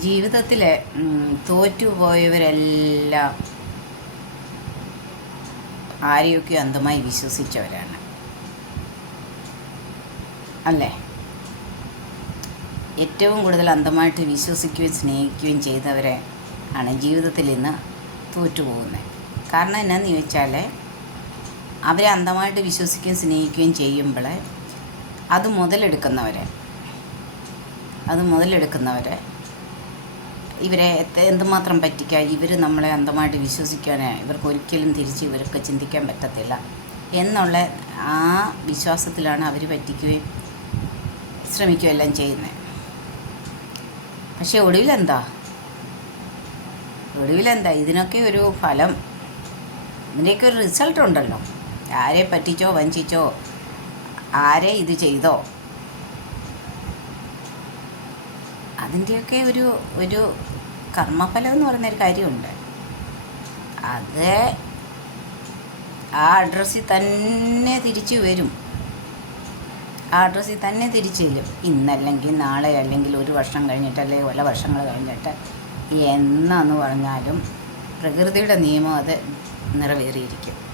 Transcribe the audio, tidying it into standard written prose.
ജീവിതത്തിൽ തോറ്റുപോയവരെല്ലാം ആരെയൊക്കെ അന്ധമായി വിശ്വസിച്ചവരാണ് അല്ലേ? ഏറ്റവും കൂടുതൽ അന്ധമായിട്ട് വിശ്വസിക്കുകയും സ്നേഹിക്കുകയും ചെയ്തവരെ ആണ് ജീവിതത്തിൽ ഇന്ന് തോറ്റുപോകുന്നത്. കാരണം എന്നാന്ന് ചോദിച്ചാൽ, അവരെ അന്ധമായിട്ട് വിശ്വസിക്കുകയും സ്നേഹിക്കുകയും ചെയ്യുമ്പോൾ അത് മുതലെടുക്കുന്നവരെ ഇവരെ എന്തുമാത്രം പറ്റിക്കുക, ഇവർ നമ്മളെ അന്ധമായിട്ട് വിശ്വസിക്കാൻ ഇവർക്ക് ഒരിക്കലും തിരിച്ച് ഇവർക്ക് ചിന്തിക്കാൻ പറ്റത്തില്ല എന്നുള്ള ആ വിശ്വാസത്തിലാണ് അവർ പറ്റിക്കുകയും ശ്രമിക്കുകയെല്ലാം ചെയ്യുന്നത്. പക്ഷേ ഒടുവിലെന്താ ഇതിനൊക്കെ ഒരു ഫലം, ഇതിൻ്റെയൊക്കെ ഒരു റിസൾട്ട് ഉണ്ടല്ലോ. ആരെ പറ്റിച്ചോ വഞ്ചിച്ചോ ആരെ ഇത് ചെയ്തോ അതിൻ്റെയൊക്കെ ഒരു കർമ്മഫലം എന്ന് പറയുന്നൊരു കാര്യമുണ്ട്. അത് ആ അഡ്രസ്സിൽ തന്നെ തിരിച്ചു വരും. ഇന്നല്ലെങ്കിൽ നാളെ, അല്ലെങ്കിൽ ഒരു വർഷം കഴിഞ്ഞിട്ട്, അല്ലെങ്കിൽ പല വർഷങ്ങൾ കഴിഞ്ഞിട്ട്, എന്നാന്ന് പറഞ്ഞാലും പ്രകൃതിയുടെ നിയമം അത് നിറവേറിയിരിക്കും.